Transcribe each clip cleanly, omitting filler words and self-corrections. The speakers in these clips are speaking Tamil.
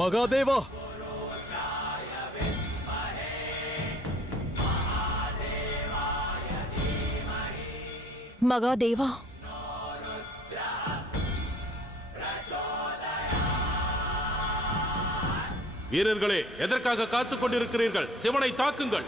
மகாதேவா! மகாதேவா! வீரர்களே, எதற்காக காத்துக் கொண்டிருக்கிறீர்கள்? சிவனை தாக்குங்கள்!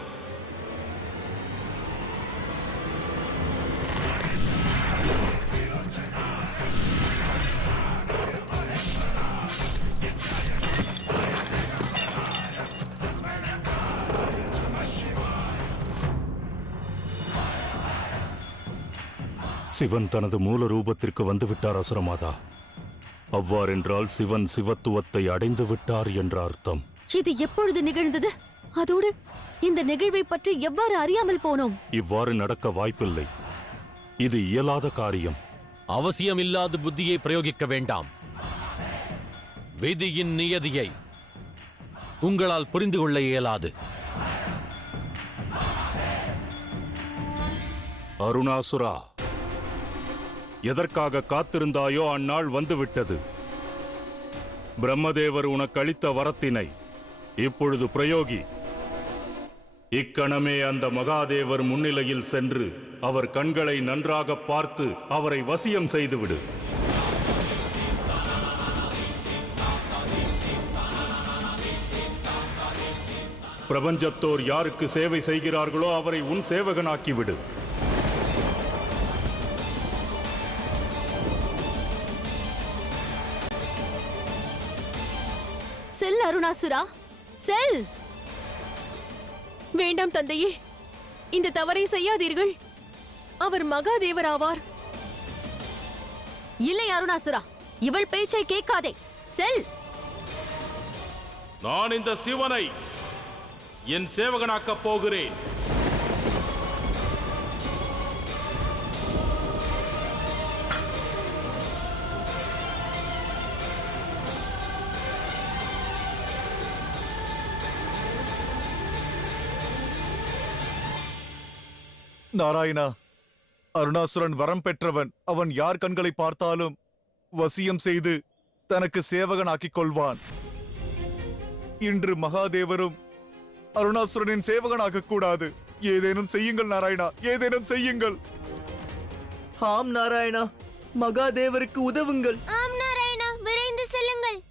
சிவன் தனது மூல ரூபத்திற்கு வந்துவிட்டார் அசுரமாதா. அவ்வாறென்றால் சிவன் சிவத்துவத்தை அடைந்து விட்டார் என்ற அர்த்தம். இது எப்பொழுது நிகழ்ந்தது? அதோடு இந்த நிகழ்வை பற்றி எவ்வாறு அறியாமல் போனோம்? இவ்வாறு நடக்க வாய்ப்பில்லை. இது இயலாத காரியம். அவசியமில்லாத புத்தியை பிரயோகிக்க வேண்டாம். விதியின் நியதியை உங்களால் புரிந்து கொள்ள இயலாது. அருணாசுரா, எதற்காக காத்திருந்தாயோ அந்நாள் வந்துவிட்டது. பிரம்மதேவர் உனக்கு அளித்த வரத்தினை இப்பொழுது பிரயோகி. இக்கணமே அந்த மகாதேவர் முன்னிலையில் சென்று அவர் கண்களை நன்றாக பார்த்து அவரை வசியம் செய்துவிடு. பிரபஞ்சத்தோர் யாருக்கு சேவை செய்கிறார்களோ அவரை உன் சேவகனாக்கிவிடு. செல் அருணாசுரா, செல்! வேண்டாம் தந்தையே, இந்த தவறை செய்யாதீர்கள். அவர் மகாதேவர் ஆவார். இல்லை அருணாசுரா, இவள் பேச்சை கேட்காதே. செல்! நான் இந்த சிவனை என் சேவகனாக்கப் போகிறேன். நாராயணா, அருணாசுரன் வரம் பெற்றவன். அவன் யார் கண்களை பார்த்தாலும் வசியம் செய்து தனக்கு சேவகனாக்கிக் கொள்வான். இன்று மகாதேவரும் அருணாசுரனின் சேவகனாக கூடாது. ஏதேனும் செய்யுங்கள் நாராயணா, ஏதேனும் செய்யுங்கள். ஆம் நாராயணா, மகாதேவருக்கு உதவுங்கள். ஆம் நாராயணா, விரைந்து செல்லுங்கள்.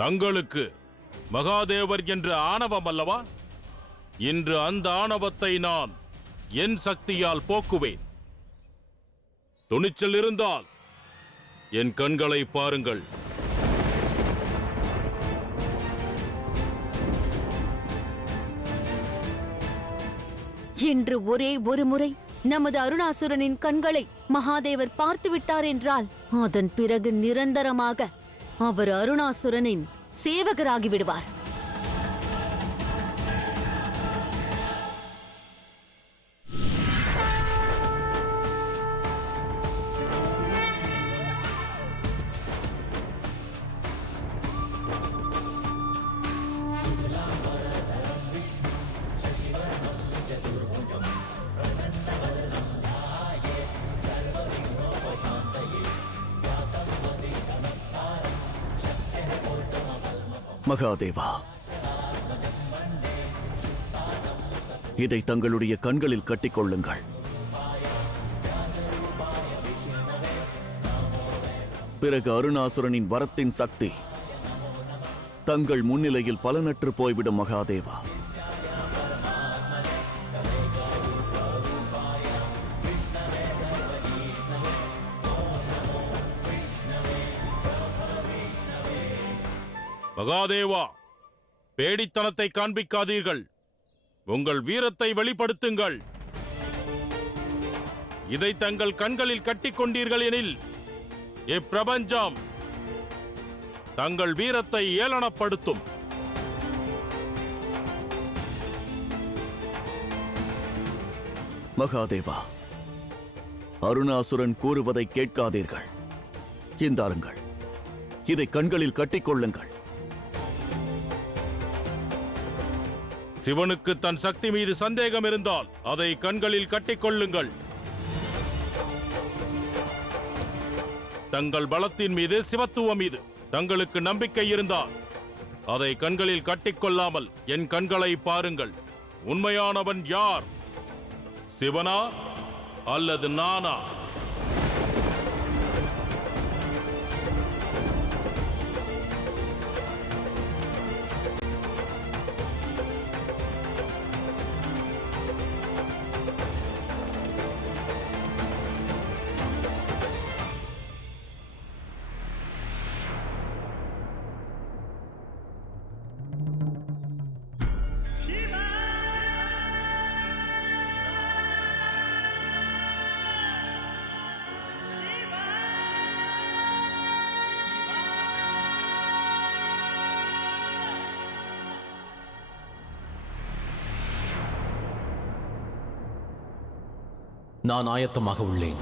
தங்களுக்கு மகாதேவர் என்ற ஆணவம் அல்லவா? இன்று அந்த ஆணவத்தை நான் என் சக்தியால் போக்குவேன். துணிச்சல் இருந்தால் என் கண்களை பாருங்கள். இன்று ஒரே ஒரு முறை நமது அருணாசுரனின் கண்களை மகாதேவர் பார்த்து விட்டார் என்றால் அதன் பிறகு நிரந்தரமாக அவர் அருணாசுரனின் சேவகராகி விடுவார். மகாதேவா, இதை தங்களுடைய கண்களில் கட்டிக்கொள்ளுங்கள். பிறகு அருணாசுரனின் வரத்தின் சக்தி தங்கள் முன்னிலையில் பலனற்று போய்விடும். மகாதேவா, மகாதேவா, பேடித்தனத்தை காண்பிக்காதீர்கள். உங்கள் வீரத்தை வெளிப்படுத்துங்கள். இதை தங்கள் கண்களில் கட்டிக்கொண்டீர்கள் எனில் இப்பிரபஞ்சம் தங்கள் வீரத்தை ஏளனப்படுத்தும். மகாதேவா, அருணாசுரன் கூறுவதை கேட்காதீர்கள். இந்தாருங்கள், இதை கண்களில் கட்டிக்கொள்ளுங்கள். சிவனுக்கு தன் சக்தி மீது சந்தேகம் இருந்தால் அதை கண்களில் கட்டிக்கொள்ளுங்கள். தங்கள் பலத்தின் மீது, சிவத்துவம் மீது தங்களுக்கு நம்பிக்கை இருந்தால் அதை கண்களில் கட்டிக்கொள்ளாமல் என் கண்களை பாருங்கள். உண்மையானவன் யார்? சிவனா அல்லது நானா? நான் ஆயத்தமாக உள்ளேன்.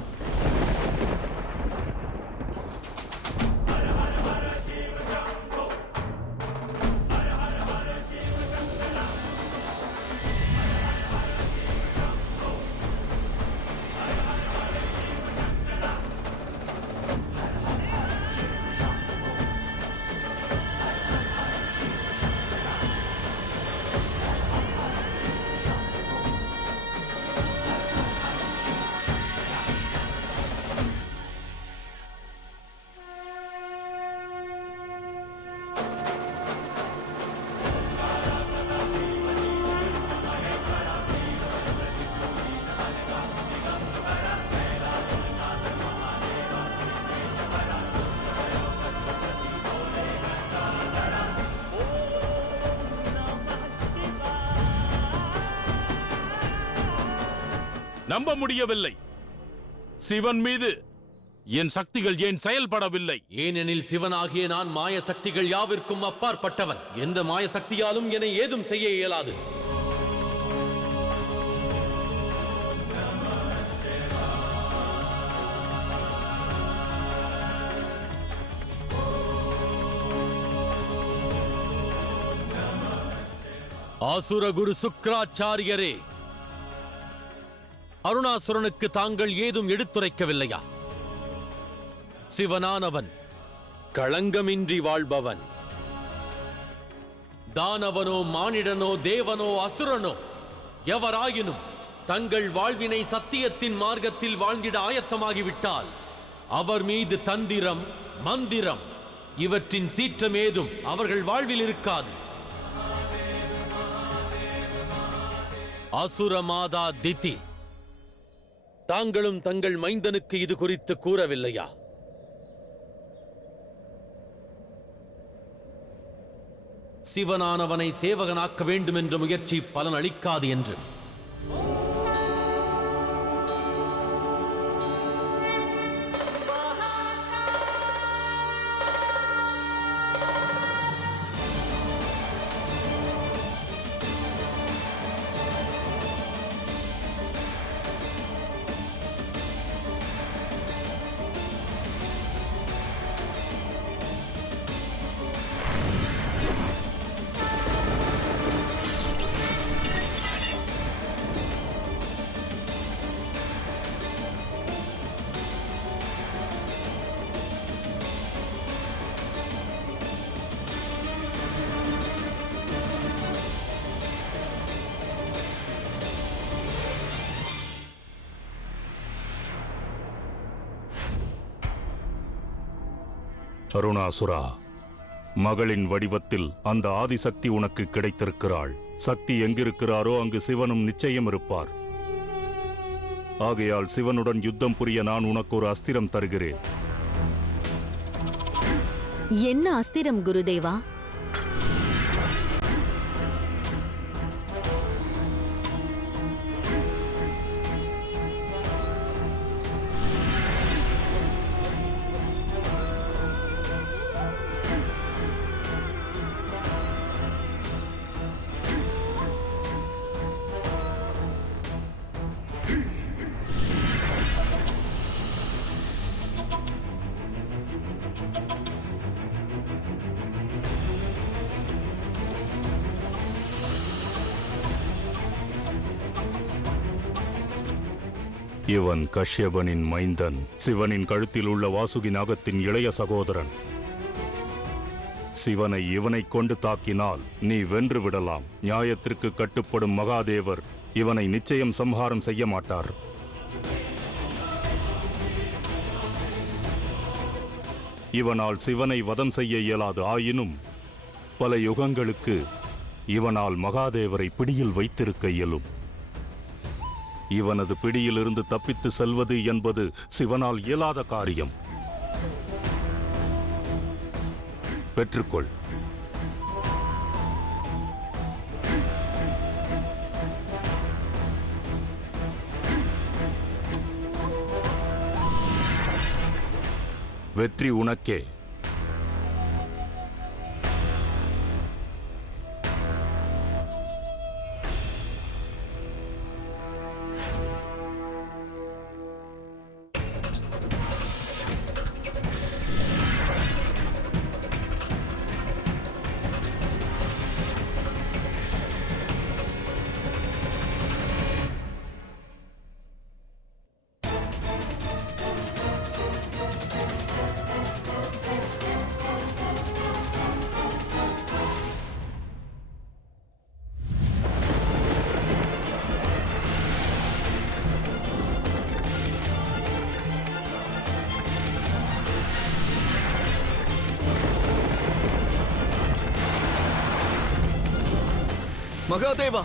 நம்ப முடியவில்லை. சிவன் மீது என் சக்திகள் ஏன் செயல்படவில்லை? ஏனெனில் சிவனாகிய நான் மாய சக்திகள் யாவிற்கும் அப்பாற்பட்டவன். எந்த மாய சக்தியாலும் என்னை ஏதும் செய்ய இயலாது. ஆசுரகுரு சுக்ராச்சாரியரே, அருணாசுரனுக்கு தாங்கள் ஏதும் எடுத்துரைக்கவில்லையா? சிவனானவன் களங்கமின்றி வாழ்பவன். தானவனோ மானிடனோ தேவனோ அசுரனோ எவராயினும் தங்கள் வாழ்வினை சத்தியத்தின் மார்க்கத்தில் வாழ்ந்திட ஆயத்தமாகிவிட்டால் அவர் மீது தந்திரம், மந்திரம் இவற்றின் சீற்றம் ஏதும் அவர்கள் வாழ்வில் இருக்காது. அசுர மாதா திதி, தாங்களும் தங்கள் மைந்தனுக்கு இது குறித்து கூறவில்லையா? சிவனானவனை சேவகனாக்க வேண்டும் என்ற முயற்சி பலன் அளிக்காது என்று. அருணாசுரா, மகளின் வடிவத்தில் அந்த ஆதிசக்தி உனக்கு கிடைத்திருக்கிறாள். சக்தி எங்கிருக்கிறாரோ அங்கு சிவனும் நிச்சயம் இருப்பார். ஆகையால் சிவனுடன் யுத்தம் புரிய நான் உனக்கு ஒரு அஸ்திரம் தருகிறேன். என்ன அஸ்திரம் குருதேவா? இவன் கஷ்யபனின் மைந்தன், சிவனின் கழுத்தில் உள்ள வாசுகி நாகத்தின் இளைய சகோதரன். சிவனை இவனை கொண்டு தாக்கினால் நீ வென்று விடலாம். நியாயத்திற்கு கட்டுப்படும் மகாதேவர் இவனை நிச்சயம் சம்ஹாரம் செய்ய மாட்டார். இவனால் சிவனை வதம் செய்ய இயலாது. ஆயினும் பல யுகங்களுக்கு இவனால் மகாதேவரை பிடியில் வைத்திருக்க இயலும். இவனது பிடியிலிருந்து தப்பித்து செல்வது என்பது சிவனால் இயலாத காரியம். பெற்றுக்கொள். வெற்றி உனக்கே. மகாதேவா,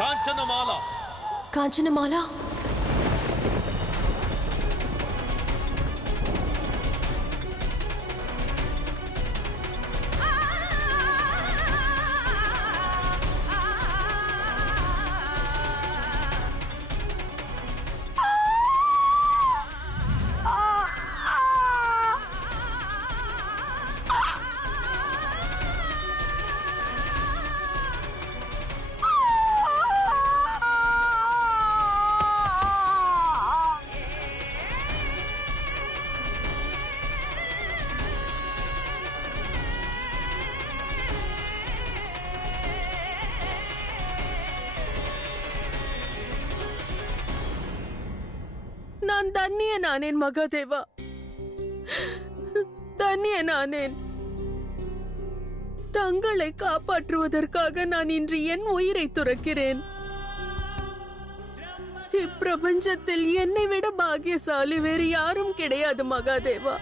காஞ்சனமாலா. காஞ்சனமாலா, நான் தன்னியனானேன் மகாதேவா, தன்னியனானேன். தங்களை காப்பாற்றுவதற்காக நான் இன்று என் உயிரை துறக்கிறேன். இப்பிரபஞ்சத்தில் என்னை விட பாக்கியசாலி வேறு யாரும் கிடையாது மகாதேவா.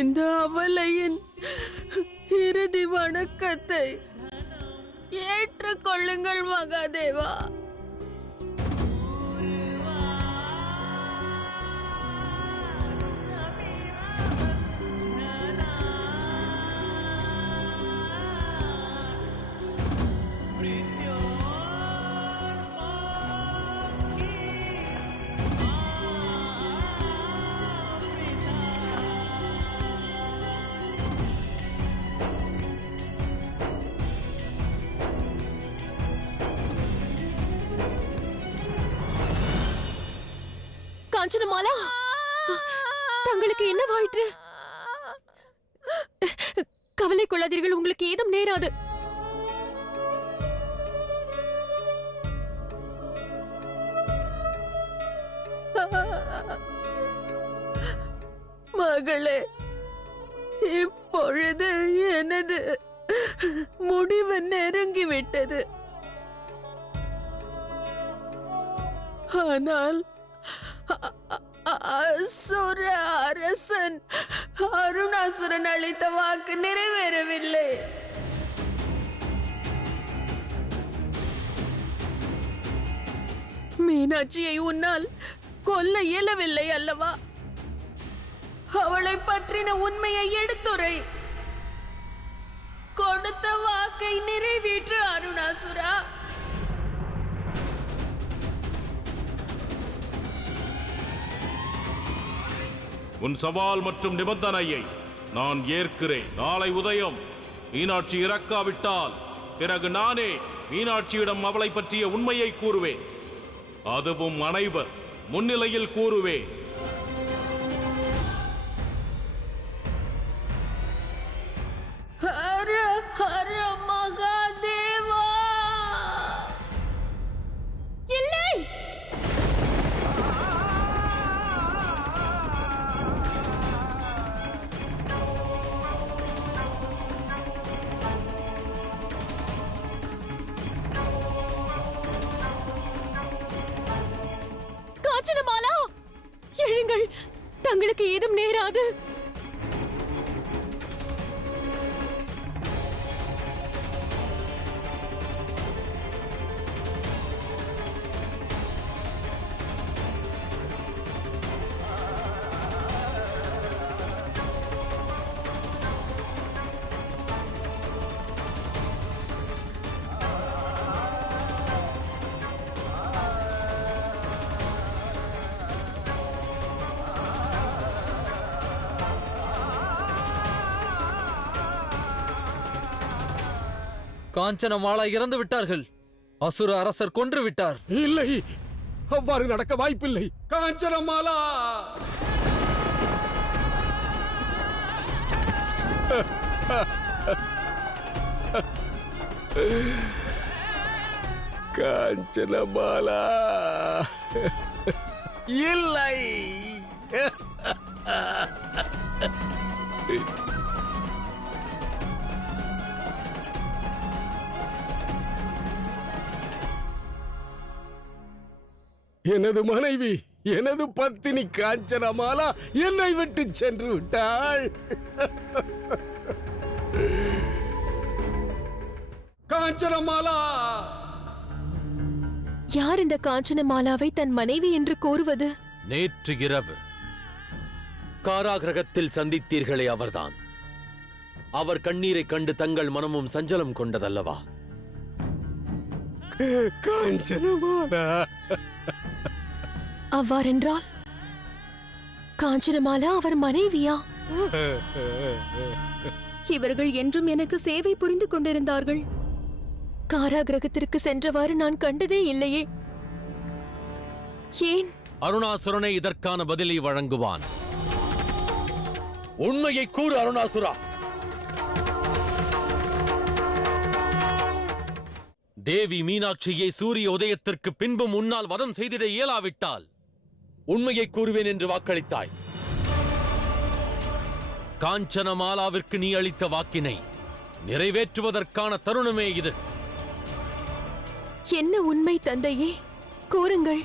இந்த அவலையின் இறுதி வணக்கத்தை ஏற்றுக்கொள்ளுங்கள் மகாதேவா. காஞ்சனமாலா, தங்களுக்கு என்னவாயிற்று? கவலை கொள்ளாதீர்கள், உங்களுக்கு ஏதும் நேராது. மகளே, இப்பொழுது எனது முடிவு நெருங்கிவிட்டது. ஆனால் அசுர அரசன் அருணாசுரன் அளித்த வாக்கு நிறைவேறவில்லை. மீனாட்சியை உன்னால் கொல்ல இயலவில்லை அல்லவா? அவளை பற்றின உண்மையை எடுத்துரை. கொடுத்த வாக்கை நிறைவேற்று அருணாசுரா. உன் சவால் மற்றும் நிபந்தனையை நான் ஏற்கிறேன். நாளை உதயம் மீனாட்சி இறக்காவிட்டால் பிறகு நானே மீனாட்சியிடம் அவளை பற்றிய உண்மையை கூறுவேன். அதுவும் அனைவர் முன்னிலையில் கூறுவேன். ஹர ஹர மகாதேவா. இல்லை, காஞ்சனமாலா, எழுங்கள், தங்களுக்கு ஏதும் நேராது. காஞ்சனமாலா இறந்து விட்டார்கள். அசுர அரசர் கொன்று விட்டார். இல்லை, அவ்வாறு நடக்க வாய்ப்பில்லை. காஞ்சனமாலா, காஞ்சனமாலா இல்லை. எனது மனைவி, எனது பத்தினி காஞ்சனமாலா என்னை விட்டு சென்று விட்டாள். காஞ்சனமாலா, யார் இந்த காஞ்சனமாலாவை தன் மனைவி என்று கூறுவது? நேற்று இரவு காராகிரகத்தில் சந்தித்தீர்களே, அவர்தான். அவர் கண்ணீரை கண்டு தங்கள் மனமும் சஞ்சலம் கொண்டதல்லவா? காஞ்சனமாலா, அவ்வாறென்றால் காஞ்சனமாலா அவர் மனைவியா? இவர்கள் என்றும் எனக்கு சேவை புரிந்து கொண்டிருந்தார்கள். காராகிரகத்திற்கு சென்றவாறு நான் கண்டதே இல்லையே. ஏன்? அருணாசுரனை இதற்கான பதிலை வழங்குவான். உண்மையை கூறு அருணாசுரா. தேவி மீனாட்சியை சூரிய உதயத்திற்கு பின்பு முன்னால் வதம் செய்திட இயலாவிட்டால் உண்மையை கூறுவேன் என்று வாக்களித்தாய். காஞ்சனமாலாவிற்கு நீ அளித்த வாக்கினை நிறைவேற்றுவதற்கான தருணமே இது. என்ன உண்மை தந்தையே? கூறுங்கள்.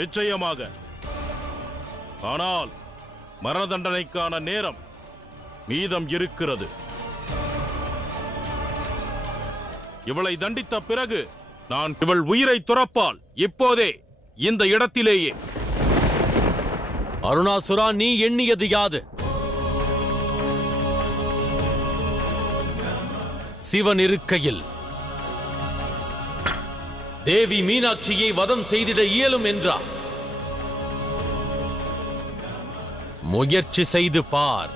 நிச்சயமாக. ஆனால் மரண தண்டனைக்கான நேரம் மீதம் இருக்கிறது. இவளை தண்டித்த பிறகு நான் இவள் உயிரை துறப்பால் இப்போதே இந்த இடத்திலேயே. அருணாசுரா, நீ எண்ணியது யாது? சிவன் இருக்கையில் தேவி மீனாட்சியை வதம் செய்திட இயலும் என்றார். முயற்சி செய்து பார்.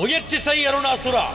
முயற்சி செய் அருணாசுரா.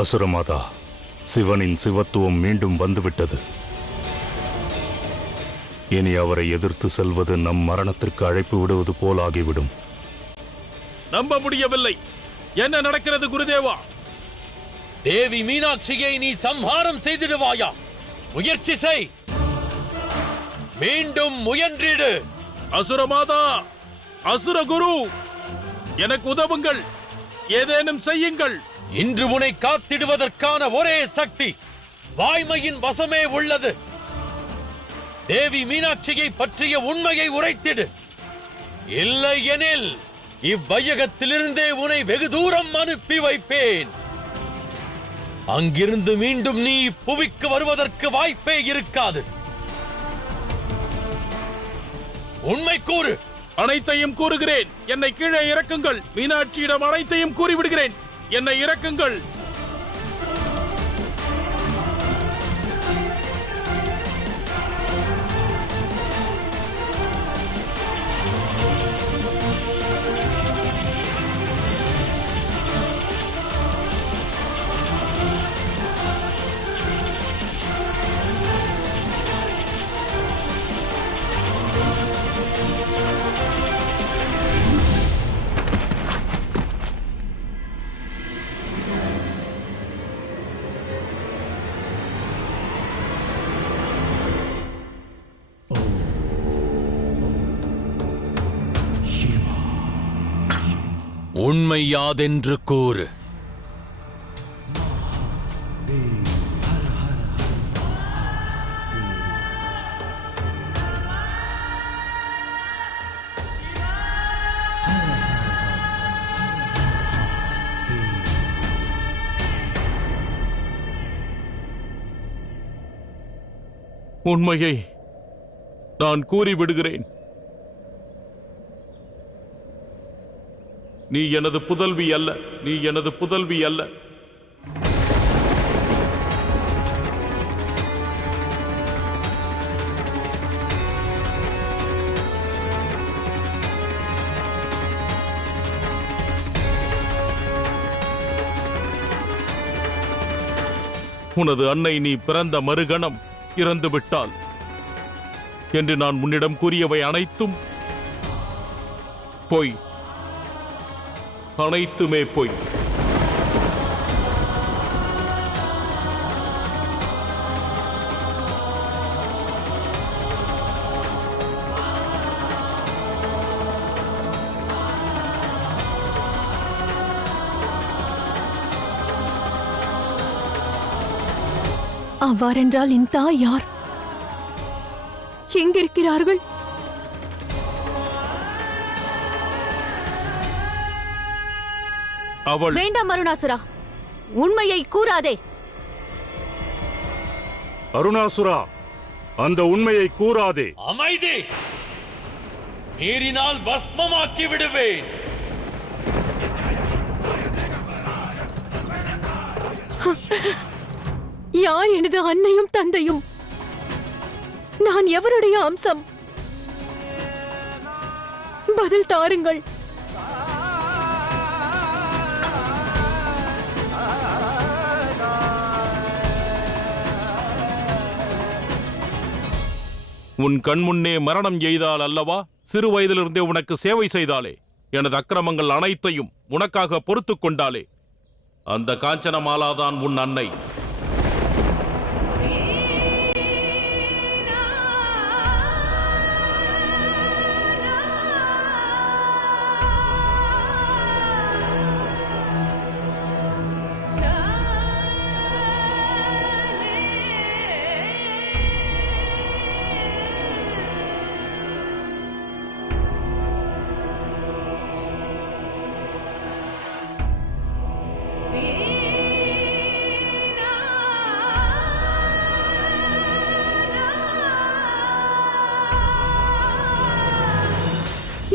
அசுரமாதா, சிவனின் சிவத்துவம் மீண்டும் வந்துவிட்டது. இனி அவரை எதிர்த்து செல்வது நம் மரணத்திற்கு அழைப்பு விடுவது போலாகிவிடும். நம்ப முடியவில்லை. என்ன நடக்கிறது குருதேவா? தேவி மீனாட்சியை நீ சம்ஹாரம் செய்திடுவாயா? முயற்சி செய், மீண்டும் முயன்றிடு. அசுரமாதா, அசுரகுரு, எனக்கு உதவுங்கள், ஏதேனும் செய்யுங்கள். இன்று உன்னை காத்திடுவதற்கான ஒரே சக்தி வாய்மையின் வசமே உள்ளது. தேவி மீனாட்சியை பற்றிய உண்மையை உரைத்திடு. இல்லை எனில் இவ்வையகத்திலிருந்தே உன்னை வெகு தூரம் அனுப்பி வைப்பேன். அங்கிருந்து மீண்டும் நீ புவிக்கு வருவதற்கு வாய்ப்பே இருக்காது. உண்மை கூறு. அனைத்தையும் கூறுகிறேன். என்னை கீழே இறக்குங்கள். மீனாட்சியிடம் அனைத்தையும் கூறிவிடுகிறேன். என்னை இறக்குங்கள். உண்மை யாதென்று கூறு. உண்மையை நான் கூறிவிடுகிறேன். நீ எனது புதல்வி அல்ல. நீ எனது புதல்வி அல்ல. உனது அன்னை நீ பிறந்த மறுகணம் இறந்து விட்டாள் என்று நான் உன்னிடம் கூறியவை அனைத்தும் பொய். அனைத்துமே பொய். அவ்வாறென்றால் என் தாய் யார்? எங்கிருக்கிறார்கள்? அவள் வேண்டாம் அருணாசுரா, உண்மையை கூறாதே. அருணாசுரா, அந்த உண்மையை கூறாதே. அமைதி. மீறினால் பஸ்மமாக்கி விடுவேன். யார் எனது அன்னையும் தந்தையும்? நான் எவருடைய அம்சம்? பதில் தாருங்கள். உன் கண்முன்னே மரணம் எய்தால் அல்லவா? சிறு வயதிலிருந்தே உனக்கு சேவை செய்தாலே, எனது அக்கிரமங்கள் அனைத்தையும் உனக்காக பொறுத்துக் கொண்டாலே, அந்த காஞ்சனமாலாதான் உன் அன்னை.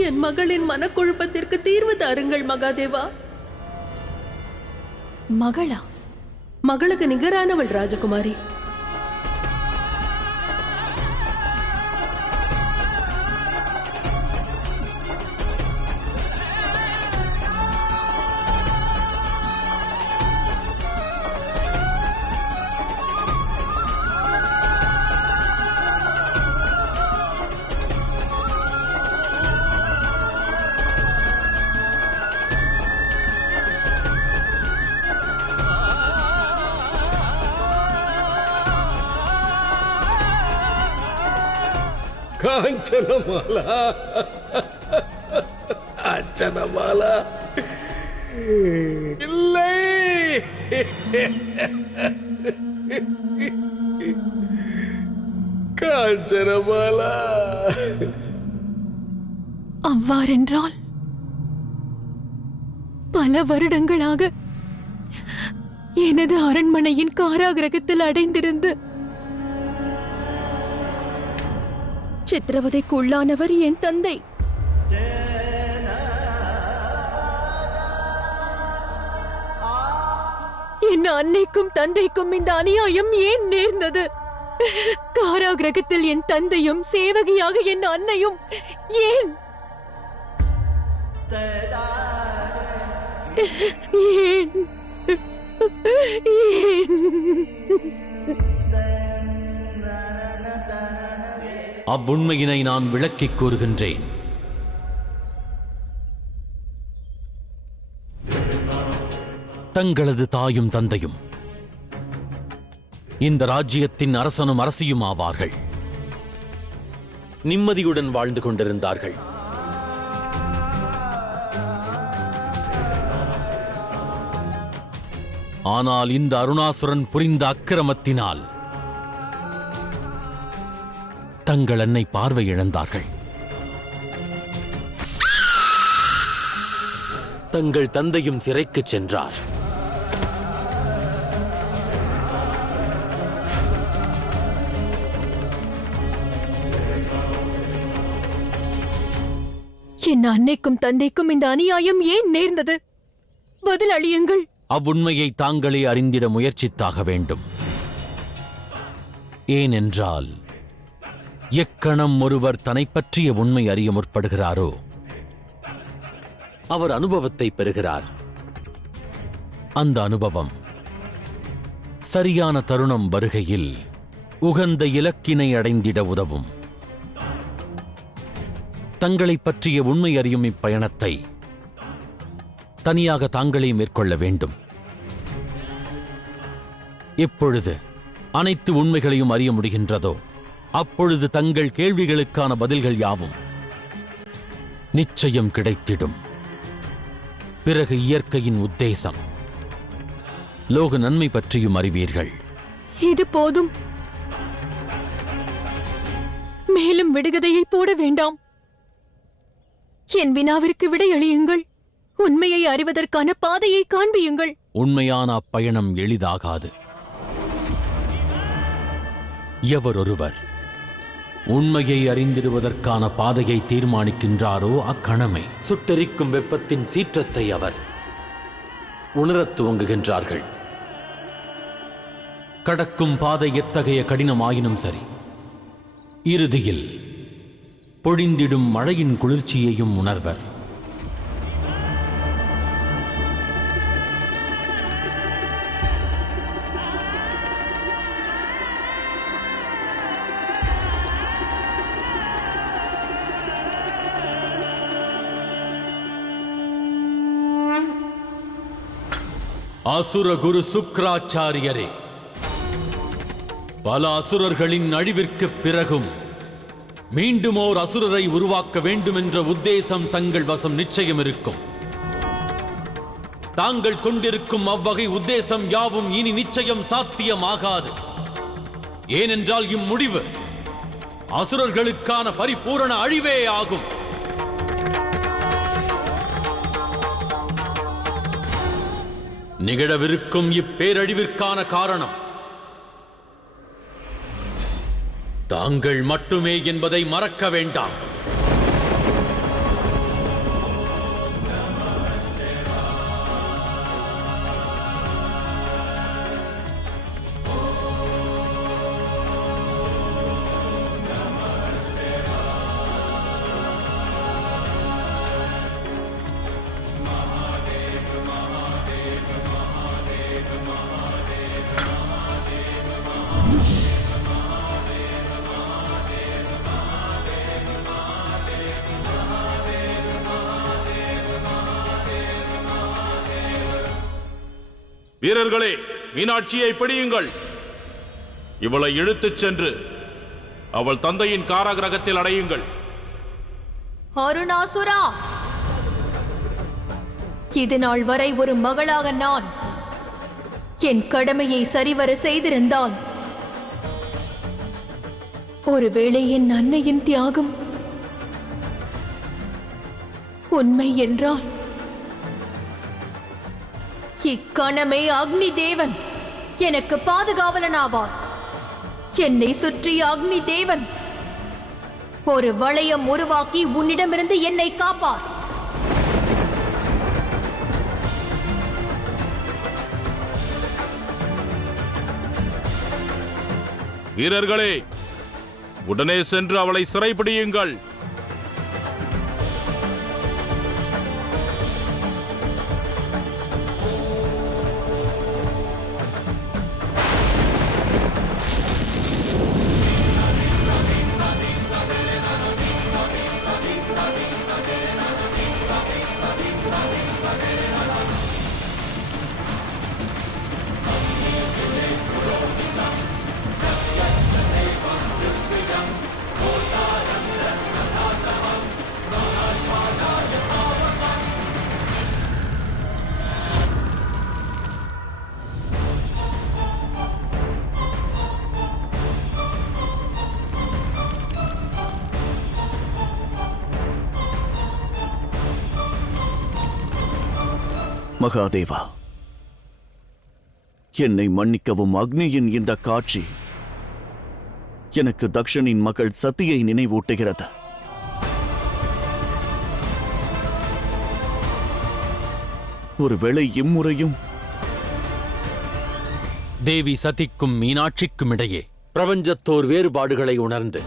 என் மகளின் மனக்குழப்பத்திற்கு தீர்வு தாருங்கள் மகாதேவா. மகளா? மகளுக்கு நிகரானவள் ராஜகுமாரி. காஞ்சனமாலா, காஞ்சனமாலா, இல்லை, காஞ்சனமாலா. அவ்வாறென்றால் பல வருடங்களாக எனது அரண்மனையின் காராகிரகத்தில் அடைந்திருந்து சித்திரவதைக்கு உள்ளானவர் என் தந்தை. என் அன்னைக்கும் தந்தைக்கும் இந்த அநியாயம் ஏன் நேர்ந்தது? காராகிரகத்தில் என் தந்தையும் சேவகியாக என் அன்னையும் ஏன் ஏன் அவ்வுண்மையினை நான் விளக்கிக் கூறுகின்றேன். தங்களது தாயும் தந்தையும் இந்த ராஜ்யத்தின் அரசனும் அரசியும் ஆவார்கள். நிம்மதியுடன் வாழ்ந்து கொண்டிருந்தார்கள். ஆனால் இந்த அருணாசுரன் புரிந்த அக்கிரமத்தினால் தங்கள் அன்னை பார்வை இழந்தார்கள். தங்கள் தந்தையும் சிறைக்குச் சென்றார். என் அன்னைக்கும் தந்தைக்கும் இந்த அநியாயம் ஏன் நேர்ந்தது? பதில் அளியுங்கள். அவ்வுண்மையை தாங்களே அறிந்திட முயற்சித்தாக வேண்டும். ஏனென்றால் எக்கணம் ஒருவர் தன்னை பற்றிய உண்மை அறிய முற்படுகிறாரோ அவர் அனுபவத்தை பெறுகிறார். அந்த அனுபவம் சரியான தருணம் வருகையில் உகந்த இலக்கினை அடைந்திட உதவும். தங்களை பற்றிய உண்மை அறியும் இப்பயணத்தை தனியாக தாங்களே மேற்கொள்ள வேண்டும். எப்பொழுது அனைத்து உண்மைகளையும் அறிய முடிகின்றதோ அப்பொழுது தங்கள் கேள்விகளுக்கான பதில்கள் யாவும் நிச்சயம் கிடைத்திடும். பிறகு இயற்கையின் உத்தேசம், லோக நன்மை பற்றியும் அறிவீர்கள். இது போதும். மேலும் விடுகதையை போட வேண்டாம். என் வினாவிற்கு விடையளியுங்கள். உண்மையை அறிவதற்கான பாதையை காண்பியுங்கள். உண்மையான அப்பயணம் எளிதாகாது. எவரொருவர் உண்மையை அறிந்திடுவதற்கான பாதையை தீர்மானிக்கின்றாரோ அக்கணமே சுட்டெரிக்கும் வெப்பத்தின் சீற்றத்தை அவர் உணரத் துவங்குகின்றார்கள். கடக்கும் பாதை எத்தகைய கடினமாயினும் சரி, இறுதியில் பொழிந்திடும் மழையின் குளிர்ச்சியையும் உணர்வர். அசுர குரு சுக்ராச்சாரியரே, பல அசுரர்களின் அழிவிற்கு பிறகும் மீண்டும் ஓர் அசுரரை உருவாக்க வேண்டும் என்ற உத்தேசம் தங்கள் வசம் நிச்சயம் இருக்கும். தாங்கள் கொண்டிருக்கும் அவ்வகை உத்தேசம் யாவும் இனி நிச்சயம் சாத்தியமாகாது. ஏனென்றால் இம்முடிவு அசுரர்களுக்கான பரிபூரண அழிவே ஆகும். நிகழவிருக்கும் இப்பேரழிவிற்கான காரணம் தாங்கள் மட்டுமே என்பதை மறக்க வேண்டாம். வீரர்களே, மீனாட்சியை பிடியுங்கள். இவளை இழுத்துச் சென்று அவள் தந்தையின் காராகிரகத்தில் அடையுங்கள். அருணாசுரா, இது நாள் வரை ஒரு மகளாக நான் என் கடமையை சரிவர செய்திருந்தால், ஒருவேளை என் அன்னையின் தியாகம் உண்மை என்றால், இக்கணமே அக்னி தேவன் எனக்கு பாதுகாவலனாவார். என்னை சுற்றிய அக்னி தேவன் ஒரு வளையம் உருவாக்கி உன்னிடமிருந்து என்னை காப்பார். வீரர்களே, உடனே சென்று அவளை சிறைப்பிடியுங்கள். மகாதேவா, என்னை மன்னிக்கவும். அக்னியின் இந்த காட்சி எனக்கு தக்ஷனின் மகள் சத்தியை நினைவூட்டுகிறது. ஒருவேளை இம்முறையும் தேவி சதிக்கும் மீனாட்சிக்கும் இடையே பிரபஞ்சத்தோர் வேறுபாடுகளை உணர்ந்து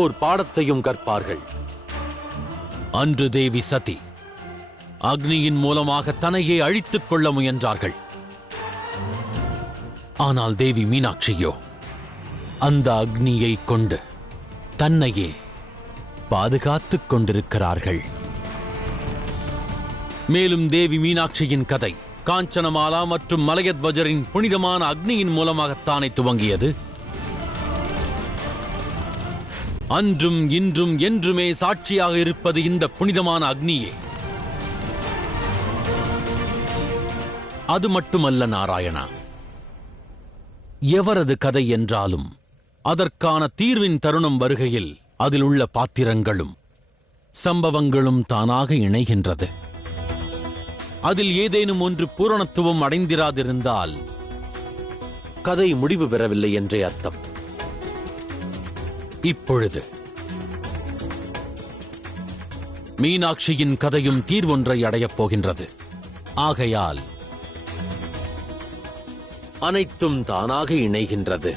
ஓர் பாடத்தையும் கற்பார்கள். அன்று தேவி சதி அக்னியின் மூலமாக தன்னையே அழித்துக் கொள்ள முயன்றார்கள். ஆனால் தேவி மீனாட்சியோ அந்த அக்னியை கொண்டு தன்னையே பாதுகாத்துக் கொண்டிருக்கிறார்கள். மேலும் தேவி மீனாட்சியின் கதை காஞ்சனமாலா மற்றும் மலையத்வஜரின் புனிதமான அக்னியின் மூலமாகத்தானே துவங்கியது. அன்றும் இன்றும் என்றுமே சாட்சியாக இருப்பது இந்த புனிதமான அக்னியே. அது மட்டுமல்ல நாராயணா, எவரது கதை என்றாலும் அதற்கான தீர்வின் தருணம் வருகையில் அதில் உள்ள பாத்திரங்களும் சம்பவங்களும் தானாக இணைகின்றது. அதில் ஏதேனும் ஒன்று பூரணத்துவம் அடைந்திராதிருந்தால் கதை முடிவு பெறவில்லை என்றே அர்த்தம். இப்பொழுது மீனாட்சியின் கதையும் தீர்வொன்றை அடையப் போகின்றது. ஆகையால் அனைத்தும் தானாக இணைகின்றது.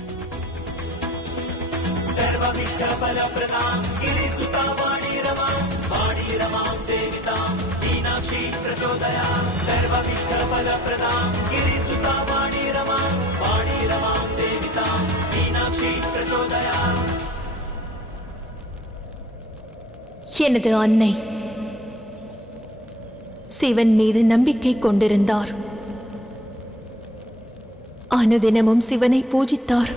எனது அன்னை சிவன் மீது நம்பிக்கை கொண்டிருந்தார். அனுதினமும் சிவனை பூஜித்தார்.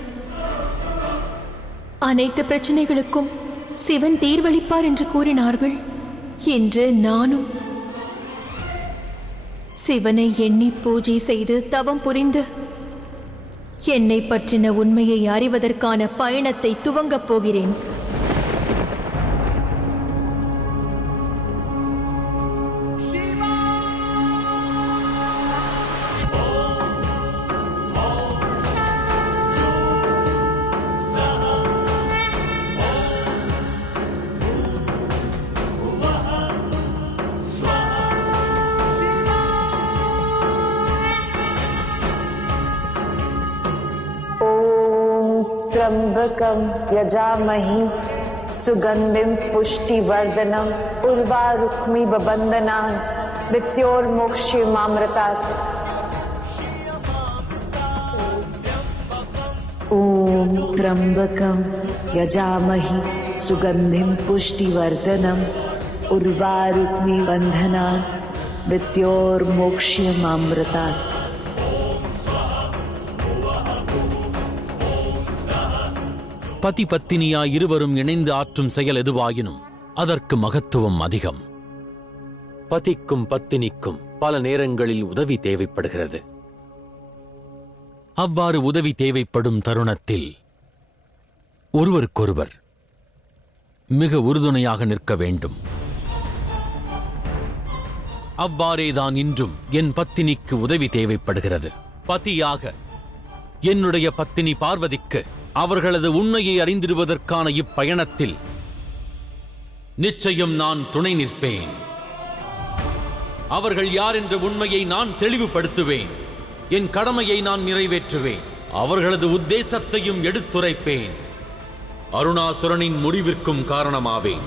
அனைத்து பிரச்சனைகளுக்கும் சிவன் தீர்வளிப்பார் என்று கூறினார்கள். இன்று நானும் சிவனை எண்ணி பூஜை செய்து தவம் புரிந்து என்னை பற்றின உண்மையை அறிவதற்கான பயணத்தை துவங்கப் போகிறேன். त्र्यंबकं यजामहि सुगंधिं पुष्टिवर्धनम् उर्वारुक्मिबन्धनान् मृत्योर्मोक्ष्यमामृतात्। ॐ त्र्यंबकं यजामहि सुगंधिं पुष्टिवर्धनम् उर्वारुक्मिबन्धनान् मृत्योर्मोक्ष्यमामृतात्। பதி பத்தினியாய் இருவரும் இணைந்து ஆற்றும் செயல் எதுவாயினும் அதற்கு மகத்துவம் அதிகம். பதிக்கும் பத்தினிக்கும் பல நேரங்களில் உதவி தேவைப்படுகிறது. அவ்வாறு உதவி தேவைப்படும் தருணத்தில் ஒருவருக்கொருவர் மிக உறுதுணையாக நிற்க வேண்டும். அவ்வாறேதான் இன்றும் என் பத்தினிக்கு உதவி தேவைப்படுகிறது. பதியாக என்னுடைய பத்தினி பார்வதிக்கு அவர்களது உண்மையை அறிந்திடுவதற்கான இப்பயணத்தில் நிச்சயம் நான் துணை நிற்பேன். அவர்கள் யார் என்ற உண்மையை நான் தெளிவுபடுத்துவேன். என் கடமையை நான் நிறைவேற்றுவேன். அவர்களது உத்தேசத்தையும் எடுத்துரைப்பேன். அருணாசுரனின் முடிவிற்கும் காரணமாவேன்.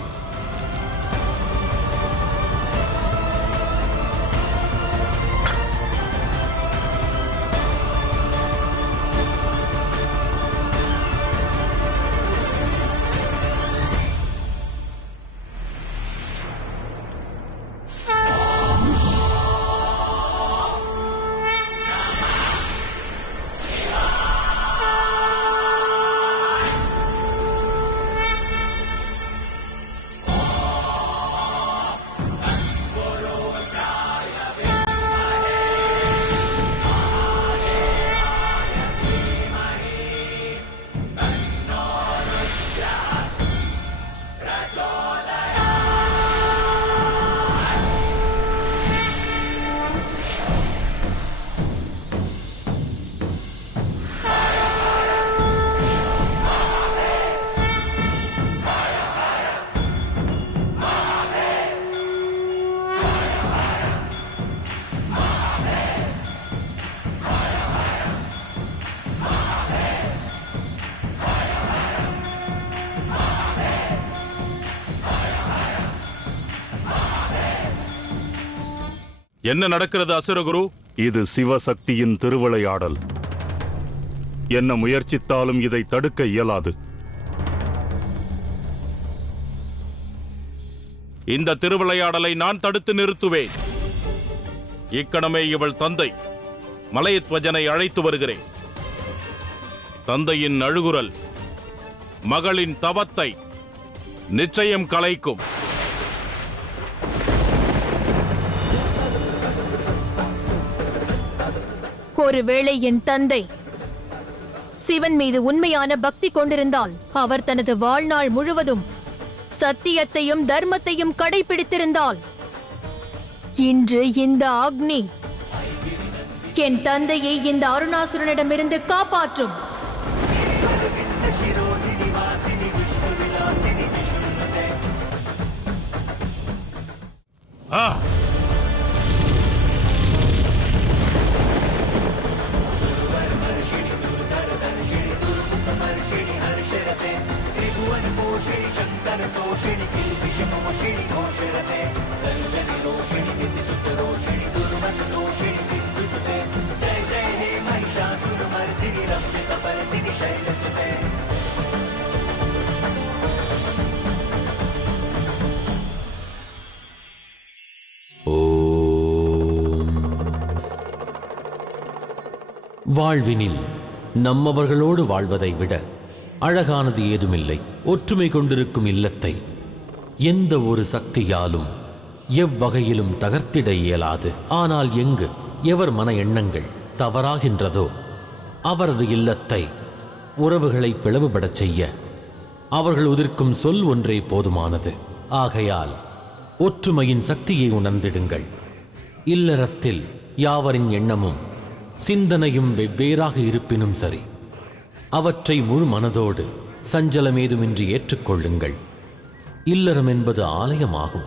என்ன நடக்கிறது அசுரகுரு? இது சிவசக்தியின் திருவிளையாடல். என்ன முயற்சித்தாலும் இதை தடுக்க இயலாது. இந்த திருவிளையாடலை நான் தடுத்து நிறுத்துவேன். இக்கணமே இவள் தந்தை மலையத்வஜனை அழைத்து வருகிறேன். தந்தையின் அழுகுரல் மகளின் தவத்தை நிச்சயம் கலைக்கும். ஒருவேளை என் தந்தை சிவன் மீது உண்மையான பக்தி கொண்டிருந்தால் அவர் தனது வாழ்நாள் முழுவதும் சத்தியத்தையும் தர்மத்தையும் கடைபிடித்திருந்தால் இன்று இந்த அக்னி என் தந்தையை இந்த அருணாசுரனிடமிருந்து காப்பாற்றும். வாழ்வினில் நம்மவர்களோடு வாழ்வதை விட அழகானது ஏதுமில்லை. ஒற்றுமை கொண்டிருக்கும் இல்லத்தை எந்த ஒரு சக்தியாலும் எவ்வகையிலும் தகர்த்திட இயலாது. ஆனால் எங்கு எவர் மன எண்ணங்கள் தவறாகின்றதோ அவரது இல்லத்தை உறவுகளை பிளவுபடச் செய்ய அவர்கள் உதிர்க்கும் சொல் ஒன்றே போதுமானது. ஆகையால் ஒற்றுமையின் சக்தியை உணர்ந்திடுங்கள். இல்லறத்தில் யாவரின் எண்ணமும் சிந்தனையும் வெவ்வேறாக இருப்பினும் சரி, அவற்றை முழு மனதோடு சஞ்சலமேதுமின்றி ஏற்றுக்கொள்ளுங்கள். இல்லறம் என்பது ஆலயமாகும்.